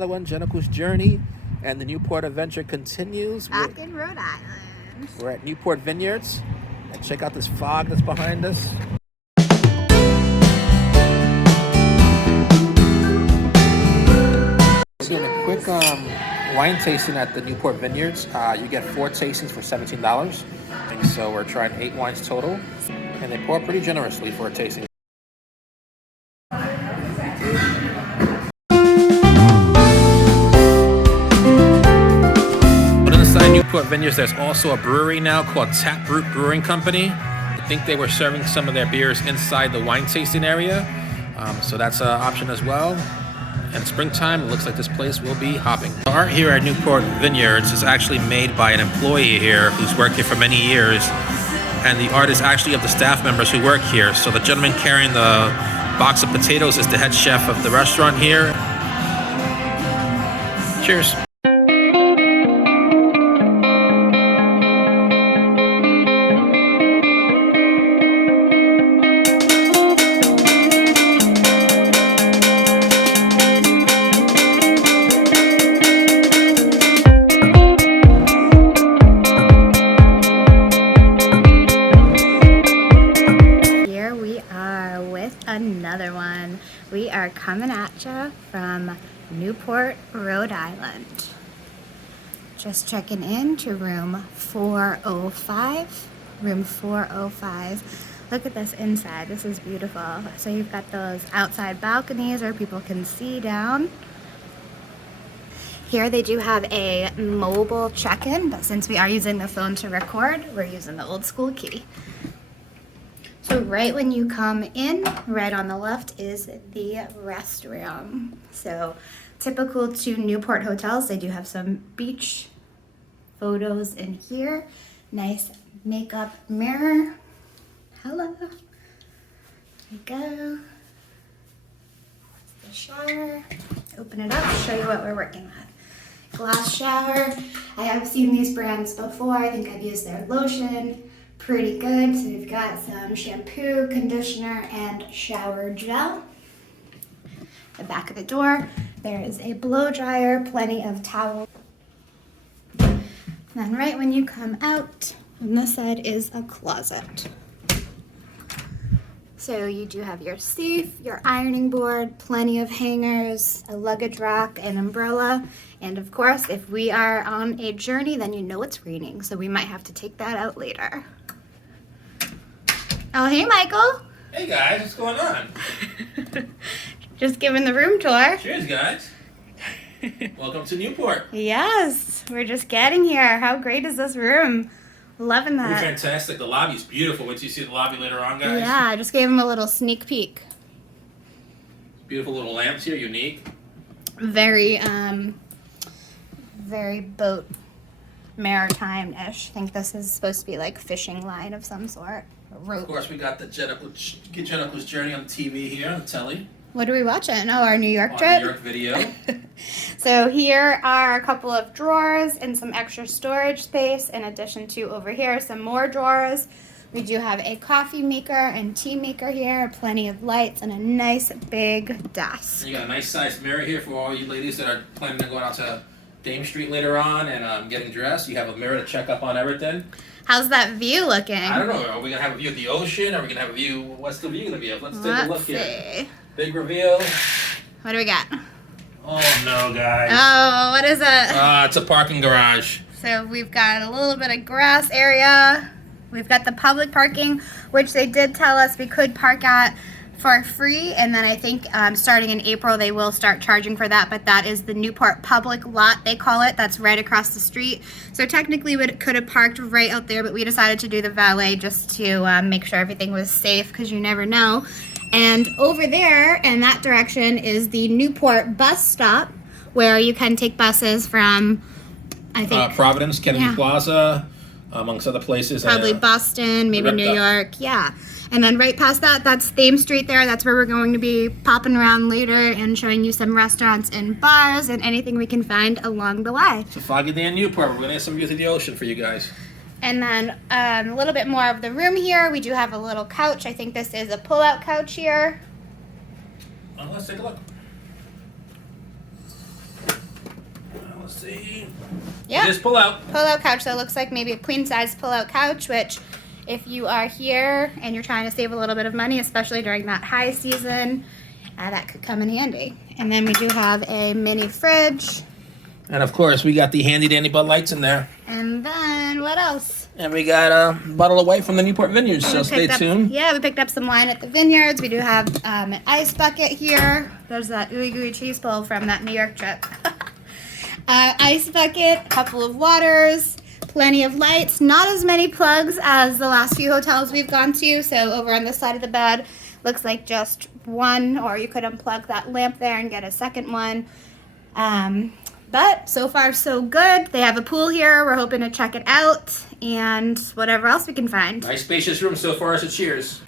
another one, Jenico's Journey, and the Newport adventure continues. Back in Rhode Island. We're at Newport Vineyards, and check out this fog that's behind us. Doing a quick wine tasting at the Newport Vineyards. You get 4 tastings for $17, and so we're trying 8 wines total, and they pour pretty generously for a tasting. Newport Vineyards, there's also a brewery now called Taproot Brewing Company. I think they were serving some of their beers inside the wine tasting area, so that's an option as well. And springtime, it looks like this place will be hopping. The art here at Newport Vineyards is actually made by an employee here who's worked here for many years, and the art is actually of the staff members who work here. So the gentleman carrying the box of potatoes is the head chef of the restaurant here. Cheers. Another one. We are coming at you from Newport, Rhode Island. Just checking in to room 405. Room 405. Look at this inside. This is beautiful. So you've got those outside balconies where people can see down. Here they do have a mobile check-in, but since we are using the phone to record, we're using the old school key. So right when you come in, right on the left is the restroom. So typical to Newport hotels, they do have some beach photos in here. Nice makeup mirror. Hello. There we go. That's the shower. Open it up, show you what we're working with. Glass shower. I have seen these brands before. I think I've used their lotion. Pretty good. So we've got some shampoo, conditioner, and shower gel. The back of the door, there is a blow dryer, plenty of towels. And then right when you come out, on this side is a closet. So you do have your safe, your ironing board, plenty of hangers, a luggage rack, an umbrella, and of course, if we are on a journey, then you know it's raining, so we might have to take that out later. Oh, hey, Michael. Hey guys, what's going on? Just giving the room tour. Cheers, guys. Welcome to Newport. Yes, we're just getting here. How great is this room? Loving that. Pretty fantastic. The lobby's beautiful. Wait till you see the lobby later on, guys. Yeah, I just gave him a little sneak peek. Beautiful little lamps here, unique. Very boat maritime-ish. I think this is supposed to be like fishing line of some sort. Of course, we got the Jenico's Journey on TV here on the telly. What are we watching? Oh, our New York trip? New York video. So here are a couple of drawers and some extra storage space, in addition to over here some more drawers. We do have a coffee maker and tea maker here, plenty of lights, and a nice big desk. And you got a nice sized mirror here for all you ladies that are planning on going out to Thames Street later on and getting dressed. You have a mirror to check up on everything. How's that view looking? I don't know. Are we going to have a view of the ocean? Are we going to have a view? What's the view going to be of? Let's take a look here. Big reveal. What do we got? Oh, no, guys. Oh, what is it? It's a parking garage. So we've got a little bit of grass area. We've got the public parking, which they did tell us we could park at for free, and then I think starting in April they will start charging for that, but that is the Newport public lot, they call it. That's right across the street. So technically we could have parked right out there, but we decided to do the valet just to make sure everything was safe, because you never know. And over there in that direction is the Newport bus stop, where you can take buses from, I think, Providence, Kennedy Plaza, amongst other places. Probably Boston, maybe New York, yeah. And then right past that, that's Thames Street there. That's where we're going to be popping around later and showing you some restaurants and bars and anything we can find along the way. It's a foggy day in Newport. We're going to have some views of the ocean for you guys. And then a little bit more of the room here. We do have a little couch. I think this is a pull-out couch here. Well, let's take a look. Let's see. Yeah. Just pull out. Pull-out couch. So it looks like maybe a queen-size pull-out couch, which if you are here and you're trying to save a little bit of money, especially during that high season, that could come in handy. And then we do have a mini fridge. And of course, we got the handy-dandy Bud Lights in there. And then what else? And we got a bottle of white from the Newport Vineyards, so stay tuned. Yeah, we picked up some wine at the Vineyards. We do have an ice bucket here. There's that ooey gooey cheese bowl from that New York trip. Ice bucket, a couple of waters, plenty of lights. Not as many plugs as the last few hotels we've gone to. So over on this side of the bed, looks like just one, or you could unplug that lamp there and get a second one. But so far so good. They have a pool here. We're hoping to check it out and whatever else we can find. Nice spacious room so far, so cheers.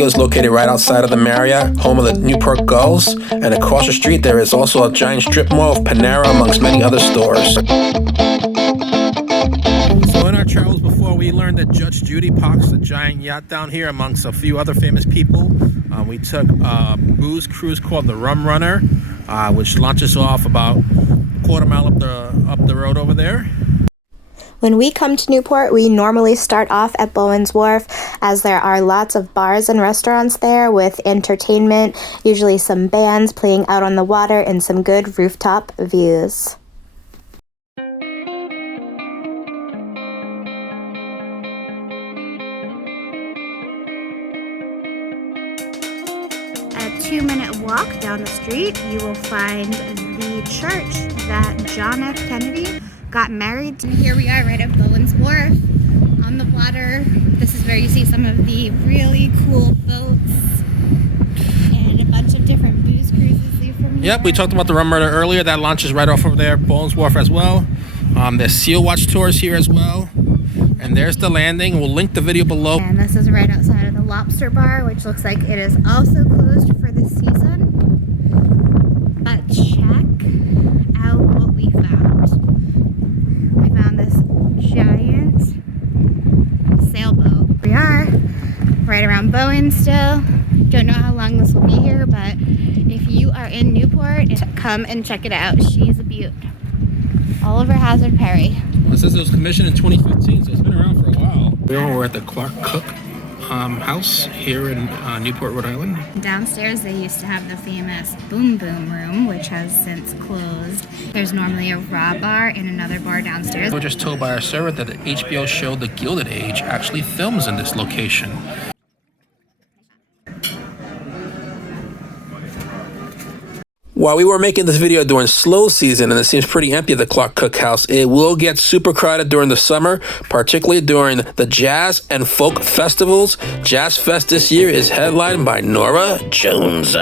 Is located right outside of the Marriott, home of the Newport Gulls, and across the street there is also a giant strip mall of Panera amongst many other stores. So in our travels before, we learned that Judge Judy parks a giant yacht down here amongst a few other famous people. We took a booze cruise called the Rum Runner, which launches off about a quarter mile up the road over there. When we come to Newport, we normally start off at Bowen's Warf, as there are lots of bars and restaurants there with entertainment, usually some bands playing out on the water and some good rooftop views. A 2-minute walk down the street, you will find the church that John F. Kennedy got married. And here we are right at Bowen's Wharf on the water. This is where you see some of the really cool boats and a bunch of different booze cruises leave from here. Yep, we talked about the Rum Runner earlier. That launches right off over there, Bowen's Wharf as well. There's Seal Watch tours here as well. And there's the landing. We'll link the video below. And this is right outside of the Lobster Bar, which looks like it is also closed for the season. But check out what we found. We found this giant sailboat. We are right around Bowen still. Don't know how long this will be here, but if you are in Newport, come and check it out. She's a beaut. Oliver Hazard Perry. Well, it says it was commissioned in 2015, so it's been around for a while. We're at the Clarke Cooke house here in Newport, Rhode Island. Downstairs they used to have the famous Boom Boom Room, which has since closed. There's normally a raw bar and another bar downstairs. We were just told by our server that the HBO show The Gilded Age actually films in this location. While we were making this video during slow season and it seems pretty empty at the Clarke Cooke house, it will get super crowded during the summer, particularly during the jazz and folk festivals. Jazz Fest this year is headlined by Norah Jones.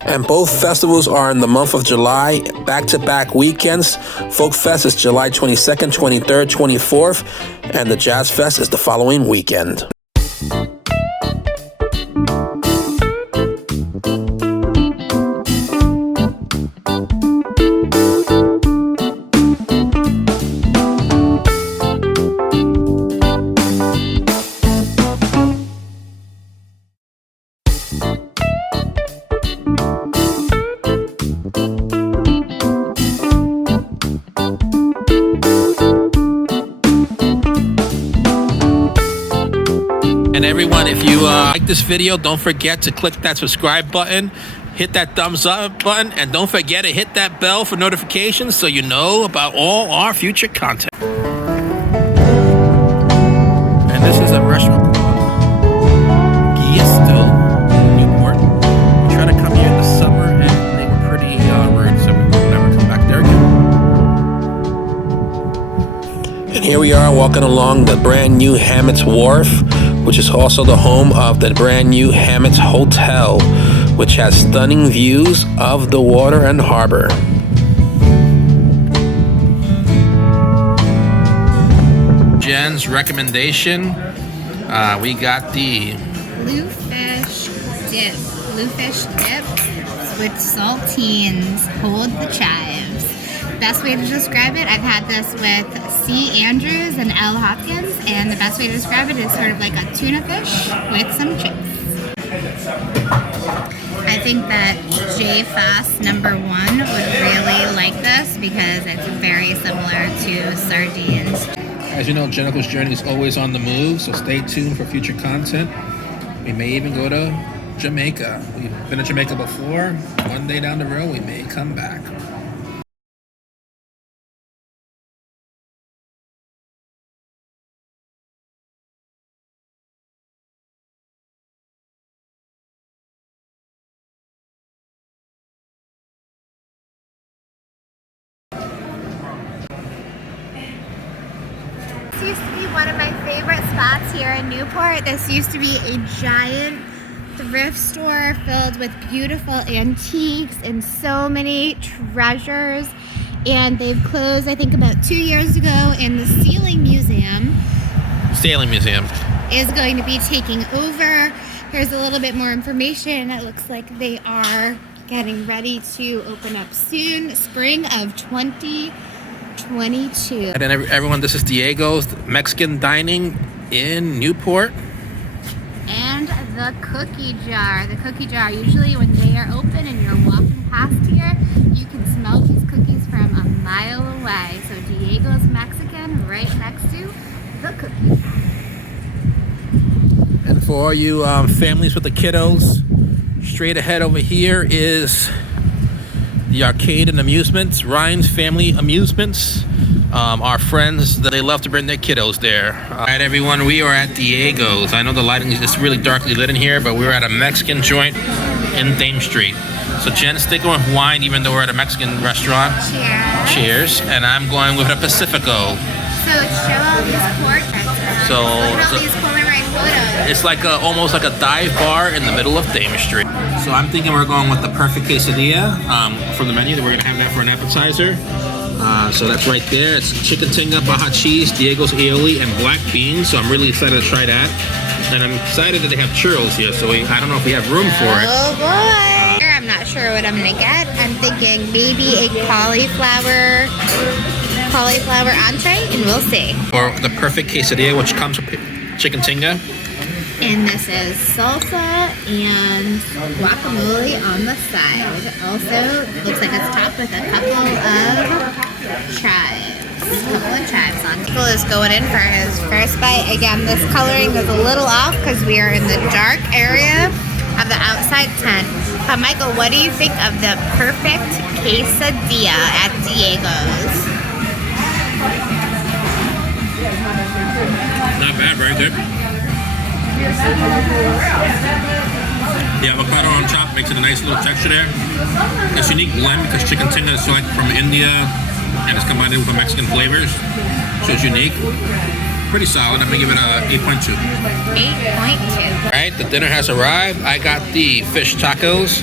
And both festivals are in the month of July, back-to-back weekends. Folk Fest is July 22nd, 23rd, 24th, and the Jazz Fest is the following weekend. And everyone, if you like this video, don't forget to click that subscribe button, hit that thumbs up button, and don't forget to hit that bell for notifications so you know about all our future content. And this is a restaurant called Giusto in Newport. We tried to come here in the summer and they were pretty rude, so we will never come back there again. And here we are walking along the brand new Hammett's Wharf, which is also the home of the brand new Hammett's Hotel, which has stunning views of the water and harbor. Jen's recommendation We got the bluefish dip. Bluefish dip with saltines. Hold the chives. Best way to describe it, I've had this with C. Andrews and L. Hopkins, and the best way to describe it is sort of like a tuna fish with some chips. I think that J Fast #1 would really like this because it's very similar to sardines. As you know, Jennifer's Journey is always on the move, so stay tuned for future content. We may even go to Jamaica. We've been to Jamaica before. One day down the road, we may come back. This used to be one of my favorite spots here in Newport. This used to be a giant thrift store filled with beautiful antiques and so many treasures. And they've closed, I think, about 2 years ago, and the Sailing Museum is going to be taking over. Here's a little bit more information. It looks like they are getting ready to open up soon, spring of 2022. And then everyone, this is Diego's Mexican Dining in Newport. And the cookie jar. The cookie jar, usually when they are open and you're walking past here, you can smell these cookies from a mile away. So Diego's Mexican right next to the cookie jar. And for all you families with the kiddos, straight ahead over here is the arcade and amusements, Ryan's Family Amusements. Our friends that they love to bring their kiddos there. All right, everyone, we are at Diego's. I know the lighting is just really darkly lit in here, but we're at a Mexican joint in Thames Street. So Jen's sticking with wine, even though we're at a Mexican restaurant. Cheers. Cheers. And I'm going with a Pacifico. So show all these portraits. So look at all these Polaroid photos. it's like almost like a dive bar in the middle of Thames Street. So I'm thinking we're going with the perfect quesadilla from the menu. That we're gonna have that for an appetizer. So that's right there. It's chicken tinga, baja cheese, Diego's aioli, and black beans. So I'm really excited to try that. And I'm excited that they have churros here. So I don't know if we have room for it. Oh boy! I'm not sure what I'm gonna get. I'm thinking maybe a cauliflower entree, and we'll see. Or the perfect quesadilla, which comes with chicken tinga. And this is salsa and guacamole on the side. Also, looks like it's topped with a couple of chives. Michael is going in for his first bite. Again, this coloring is a little off because we are in the dark area of the outside tent. But Michael, what do you think of the perfect quesadilla at Diego's? Not bad, very good. The avocado on top makes it a nice little texture there. It's a unique blend because chicken tinga is like from India and it's combined with the Mexican flavors. So it's unique. Pretty solid. I'm gonna give it a 8.2. 8.2. Alright, the dinner has arrived. I got the fish tacos.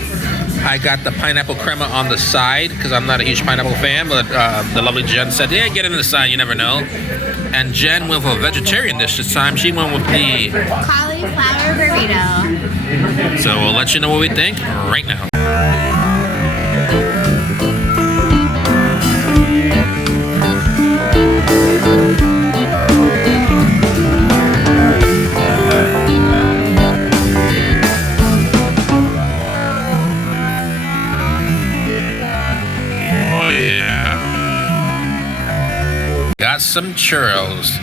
I got the pineapple crema on the side because I'm not a huge pineapple fan, but the lovely Jen said, yeah, get it on the side, you never know. And Jen went with a vegetarian dish this time. She went with the cauliflower burrito. So we'll let you know what we think right now. Got some churros.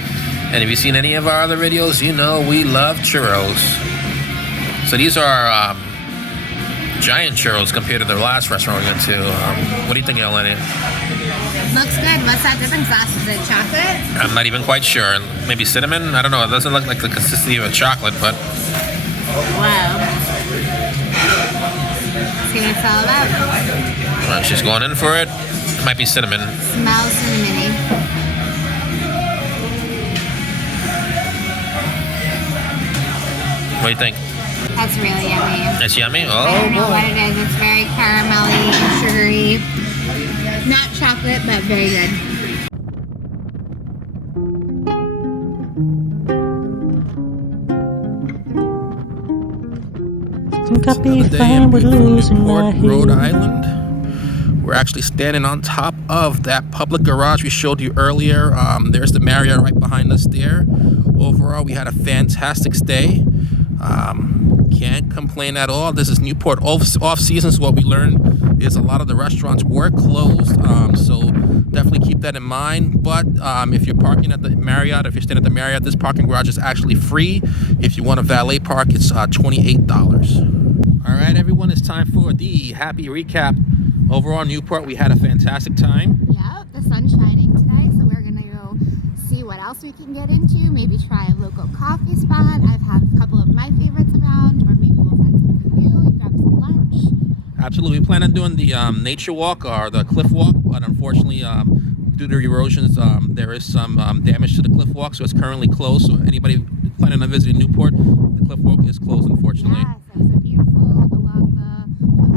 And if you've seen any of our other videos, you know we love churros. So these are giant churros compared to the last restaurant we went to. What do you think, Eleni? Looks good. What's that dipping sauce? Is it chocolate? I'm not even quite sure. Maybe cinnamon? I don't know. It doesn't look like the consistency of a chocolate, but... Wow. See what it's all about. Well, she's going in for it. Might be cinnamon. Smells cinnamony. What do you think? That's really yummy. It's yummy? Oh, I don't know what it is. It's very caramelly, sugary. Not chocolate, but very good. Think I'd be Another day in fine with beautiful losing my Newport, Rhode head. Island. We're actually standing on top of that public garage we showed you earlier. There's the Marriott right behind us there. Overall, we had a fantastic stay. Can't complain at all. This is Newport off season, so what we learned is a lot of the restaurants were closed. So definitely keep that in mind. But if you're parking at the Marriott, if you're staying at the Marriott, this parking garage is actually free. If you want a valet park, it's $28. All right, everyone, it's time for the happy recap. Overall, Newport, we had a fantastic time. Yeah, the sun's shining today, so we're gonna go see what else we can get into. Maybe try a local coffee spot. I've had a couple of my favorites around, or maybe we'll find something new and grab some lunch. Absolutely, we plan on doing the nature walk or the cliff walk, but unfortunately, due to erosions, there is some damage to the cliff walk, so it's currently closed. So anybody planning on visiting Newport, the cliff walk is closed, unfortunately. Yes, it's so beautiful along the,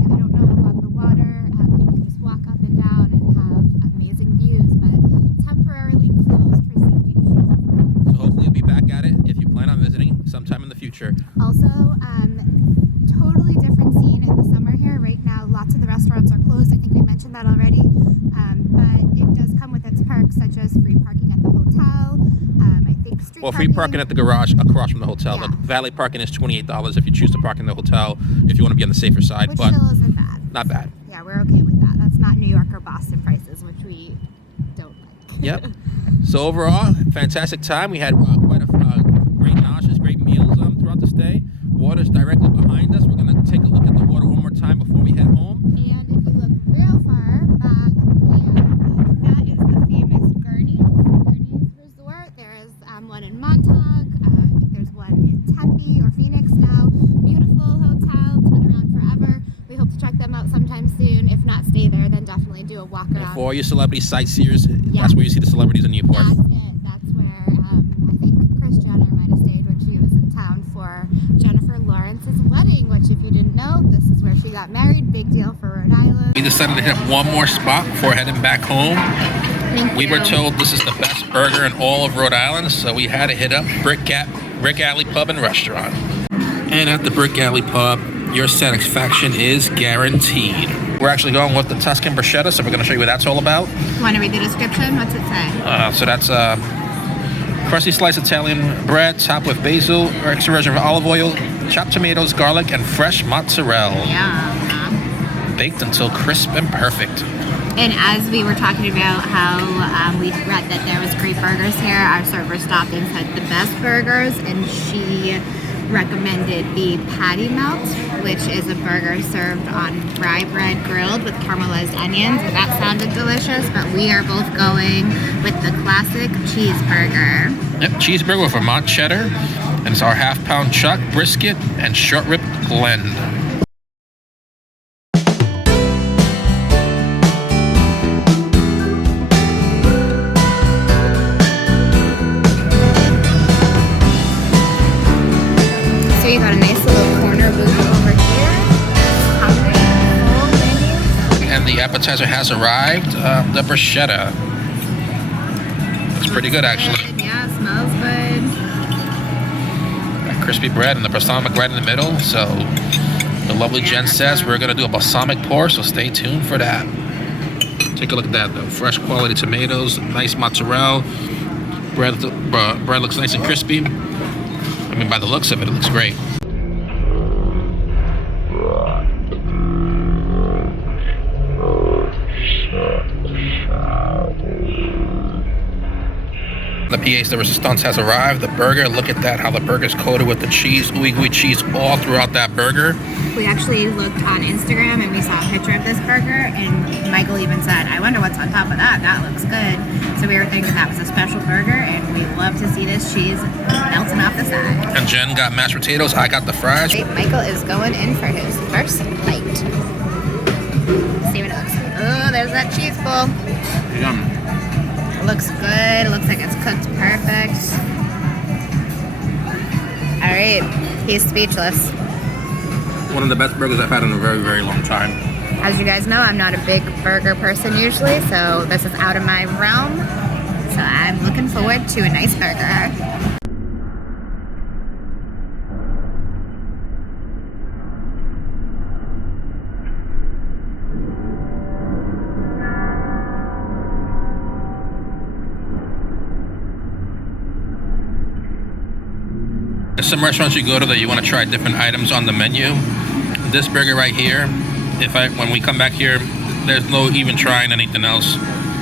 if you don't know, along the water. You can just walk up and down and have amazing views, but temporarily closed for safety issues. So hopefully you'll be back at it if you plan on visiting sometime in the future. Also, totally different scene in the summer here. Right now, lots of the restaurants are closed. I think we mentioned that already. But it does come with its perks, such as free parking at the hotel. I think street Well, free parking at the garage across from the hotel. Yeah. The valet parking is $28 if you choose to park in the hotel, if you want to be on the safer side. which But still isn't bad. not bad. Yeah, we're okay with that. That's not New York or Boston prices, which we don't like. Yep. So overall, fantastic time. We had quite a great nauseous, great meals throughout the stay. Water's directly behind us. We're going to take a look at the water one more time before we head home. And if you look real far back here, that is the famous Gurney's Resort. There is one in Montauk. I think there's one in Tempe or Phoenix now. Beautiful hotel. It's been around forever. We hope to check them out sometime soon. If not stay there, then definitely do a walk And around. for all you celebrity sightseers, that's where you see the celebrities in Newport. That's it. That's where I think Kris Jenner might have stayed when she was in town for Jennifer Lawrence's wedding, which if you didn't know, this is where she got married. Big deal for Rhode Island. We decided to hit one more spot before heading back home. Thank We you. were told this is the best burger in all of Rhode Island, so we had to hit up Brick Alley Pub and Restaurant. And at the Brick Alley Pub, your satisfaction is guaranteed. We're actually going with the Tuscan bruschetta, so we're going to show you what that's all about. Want to read the description? What's it say? So that's crusty sliced Italian bread topped with basil, extra virgin olive oil, chopped tomatoes, garlic, and fresh mozzarella. Yeah. Baked until crisp and perfect. And as we were talking about how we read that there was great burgers here, our server stopped and said the best burgers, and she recommended the patty melt, which is a burger served on rye bread grilled with caramelized onions, and that sounded delicious, but we are both going with the classic cheeseburger. Yep, cheeseburger with Vermont cheddar, and it's our half-pound chuck, brisket, and short rib blend. So you got a nice little corner booth over here. Full menu. And the appetizer has arrived, the bruschetta. Looks pretty good, actually. Good, yeah, smells good. That crispy bread and the balsamic right in the middle. So the lovely Jen says we're going to do a balsamic pour, so stay tuned for that. Take a look at that, though. Fresh quality tomatoes, nice mozzarella. Bread looks nice and crispy. I mean, by the looks of it, it looks great. The pièce de resistance has arrived. The burger, look at that, how the burger's coated with the cheese, ooey gooey cheese all throughout that burger. We actually looked on Instagram and we saw a picture of this burger, and Michael even said, I wonder what's on top of that. That looks good. So we were thinking that was a special burger, and we love to see this cheese melting off the side. And Jen got mashed potatoes, I got the fries. Wait, Michael is going in for his first bite. See what it looks like. Oh, there's that cheese ball. Yum. Looks good. Looks like it's cooked perfect. All right, he's speechless. One of the best burgers I've had in a very, very long time. As you guys know, I'm not a big burger person usually, so this is out of my realm. So I'm looking forward to a nice burger. There's some restaurants you go to that you want to try different items on the menu. This burger right here, when we come back here, there's no even trying anything else.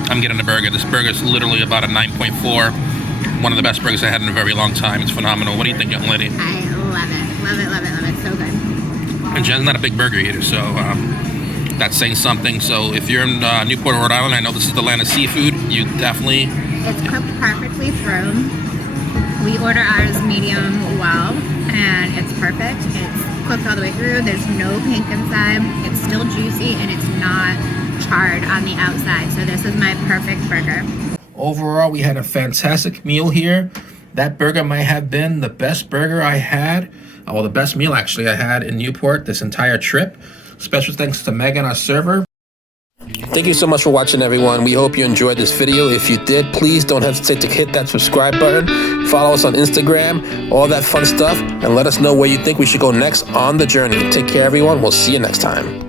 I'm getting the burger. This burger is literally about a 9.4. One of the best burgers I had in a very long time. It's phenomenal. What do you think, young lady? I love it. Love it, love it, love it. So good. And Jen's not a big burger eater, so that's saying something. So if you're in Newport, Rhode Island, I know this is the land of seafood. You definitely... It's cooked perfectly through. We order ours medium well, and it's perfect. It's cooked all the way through. There's no pink inside. It's still juicy, and it's not charred on the outside. So this is my perfect burger. Overall, we had a fantastic meal here. That burger might have been the best burger I had, well, the best meal actually I had in Newport this entire trip. Special thanks to Megan, our server. Thank you so much for watching, everyone. We hope you enjoyed this video. If you did, please don't hesitate to hit that subscribe button. Follow us on Instagram, all that fun stuff, and let us know where you think we should go next on the journey. Take care, everyone. We'll see you next time.